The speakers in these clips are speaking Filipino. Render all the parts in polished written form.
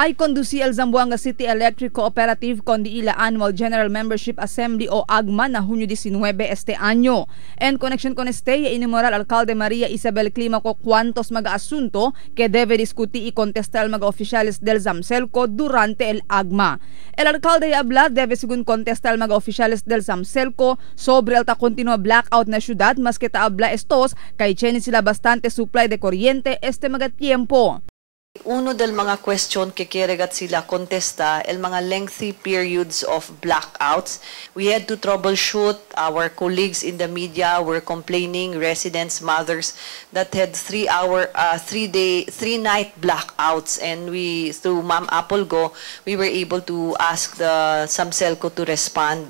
Ay conduci el Zamboanga City Electric Cooperative con la Annual General Membership Assembly o AGMA na Hunyo 19 este año. En conexión con este, inimoral alcalde Maria Isabel Climaco cuantos mag-asunto que debe discutir y contestar al mag-oficiales del Zamcelco durante el AGMA. El alcalde habla debe según contestar al mag-oficiales del Zamcelco sobre el continua blackout na syudad mas que habla estos kay tiene sila bastante supply de kuryente este magatiempo. Uno del mga question que kiragat sila contesta el mga lengthy periods of blackouts. We had to troubleshoot. Our colleagues in the media were complaining, residents, mothers, that had 3-night blackouts. And we, through Ma'am Apolgo, we were able to ask the Zamcelco to respond.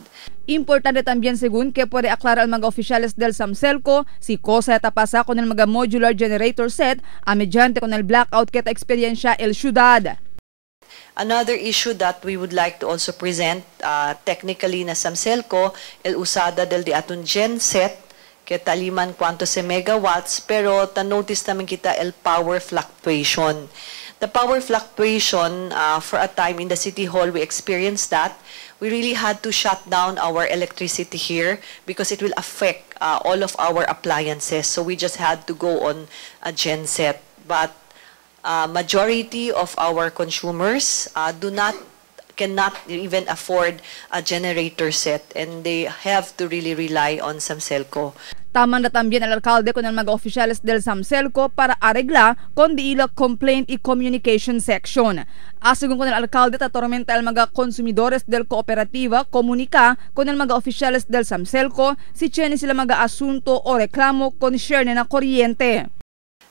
Importante también según que puede aclarar al mga oficiales del Zamcelco si cosa tapasa con el mga modular generator set a mediante con el blackout que ta experiencia el ciudad. Another issue that we would like to also present technically na Zamcelco, el usada del de atun gen set que taliman cuanto se megawatts pero ta-notice namin kita el power fluctuation. The power fluctuation, for a time in the City Hall, we experienced that. We really had to shut down our electricity here because it will affect all of our appliances. So we just had to go on a genset. But majority of our consumers cannot even afford a generator set and they have to really rely on Zamcelco. Taman na también el alcalde con el mga oficiales del Zamcelco para arreglar con la complaint y communication section. Asegun con el alcalde tatormenta el mga consumidores del cooperativa comunica con el mga oficiales del Zamcelco si tiene sila mga asunto o reklamo con share na kuryente.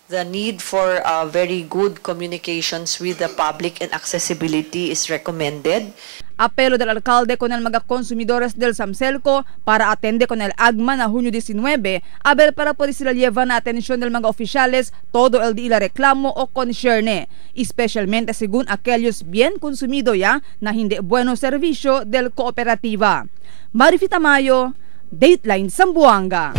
The need for very good communications with the public and accessibility is recommended. Apelo del alcalde con el mga consumidores del Zamcelco para atende con el AGMA na Hunyo 19, abel para poder sila llevar na atensyon del mga oficiales todo el día reklamo o concerne, especialmente según aquellos bien consumido ya na hindi bueno servisyo del cooperativa. Marifita Mayo, Dateline Zamboanga.